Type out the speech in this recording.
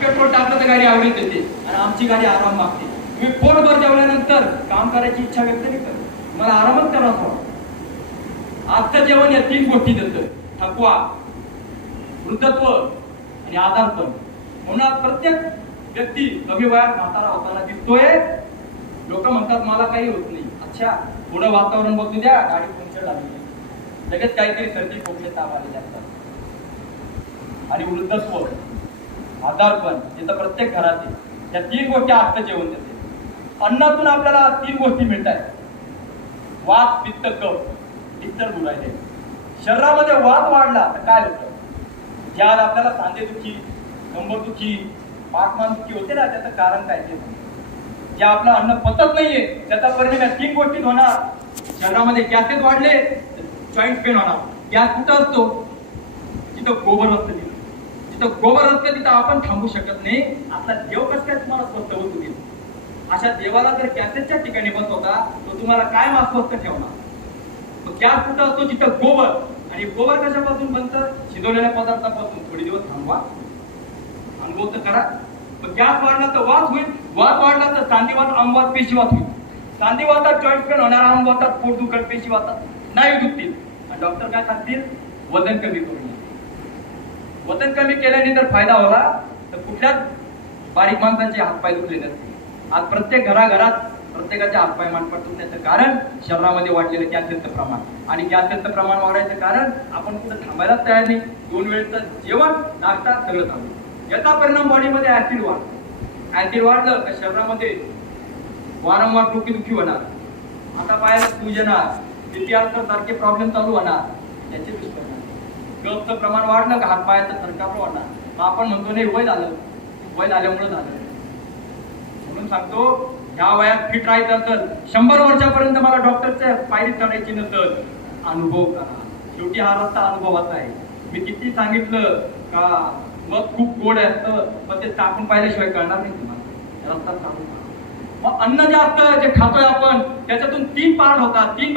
Petrol टाकलं तर गाडी आवडीत येते आणि आमची गाडी आराम मागते. तुम्ही पोटभर जेवल्यानंतर काम करायची इच्छा व्यक्त नाही करत, तुम्हाला आरामच करावा वाटतो. आजचं जेवण या 3 गोष्टी देतं: थकवा, वृद्धत्व आणि आजारपण. म्हणून प्रत्येक व्यक्ती कमी वयात म्हातारा होताना दिसतोय. लोक म्हणतात मला काही होत नाही. अच्छा, थोडं वातावरण बदलू द्या, गाडी पंक्चर झाली, लगेच काहीतरी सर्दी खोकले ताप आले जातात. आणि वृद्धत्व, आजारपण हे तर प्रत्येक घरात आहे. या 3 गोष्टी आजचं जेवण देते. अन्नातून आपल्याला 3 गोष्टी मिळतात: वात, पित्त, कफ. इतर बोलायचे शरीरामध्ये वात वाढला तर काय होतं? ज्या आपल्याला सांधेदुखी, कंबरदुखी, पाठमानदुखी होते ना, त्याचं कारण काय? ते जे आपलं अन्न पचत नाहीये त्याचा परिणाम या 3 गोष्टीत होणार. शरीरामध्ये गॅसेस वाढले, जॉईंट पेन होणार. गॅस कुठं असतो? जिथं गोबर असतं. जिथं गोबर असतं तिथं आपण थांबू शकत नाही. आपला देव कसं काय तुम्हाला स्वस्थ होत होईल? अशा देवाला जर गॅसेसच्या ठिकाणी बसवता तो तुम्हाला काय अस्वस्थ ठेवणार? गॅस कुठं असतो? जिथं गोबर. आणि गोबर कशापासून बनतं? शिजवलेल्या पदार्थापासून. थोडे दिवस थांबवा, अनुभव तर करा. गॅस वाढला तर वात होईल, वात वाढला तर सांधीवात, आमवात, पेशीवात होईल. सांधीवातात जॉईंट पेन होणार, आमवातात पोट दुखत, पेशीवातात नाही दुखतील. आणि डॉक्टर काय सांगतील? वजन कमी करून. वजन कमी केल्याने जर फायदा होला तर कुठल्याच बारीक माणसांचे हातपाय दुखले नसतील. आज प्रत्येक घराघरात प्रत्येकाचे हातपाय मानपाट दुखण्याचं कारण शरीरामध्ये वाढलेलं गॅसेसचं प्रमाण. आणि गॅसेसचं प्रमाण वाढायचं कारण आपण कुठं थांबायलाच तयार नाही. 2 वेळचं जेवण, नाश्ता सगळं चालू. याचा परिणाम बॉडीमध्ये ऍसिड वाढ. ऍसिड वाढलं तर शरीरामध्ये वारंवार डोकेदुखी होणार. आता पायाला सूज येणार, बीपी अल्सर सारखे प्रॉब्लेम चालू होणार. याचे दुष्परिणाम. कफचं प्रमाण वाढलं का हातपायाचं थरकाप वाढणार. मग आपण म्हणतो नाही वय झालं, वय झाल्यामुळे झालं. म्हणून सांगतो, ह्या वयात फिट राहायचं असेल, 100 वर्षापर्यंत मला डॉक्टरच्या पायरी चढायची नसेल, अनुभव करा. शेवटी हा रस्ता अनुभवाचा आहे. मी किती सांगितलं का मग खूप गोड असतं, पण ते टाकून पाहिल्याशिवाय कळणार नाही तुम्हाला. रस्ता चालू. मग अन्न जे असतं, जे खातोय आपण, त्याच्यातून 3 पार्ट होतात. 3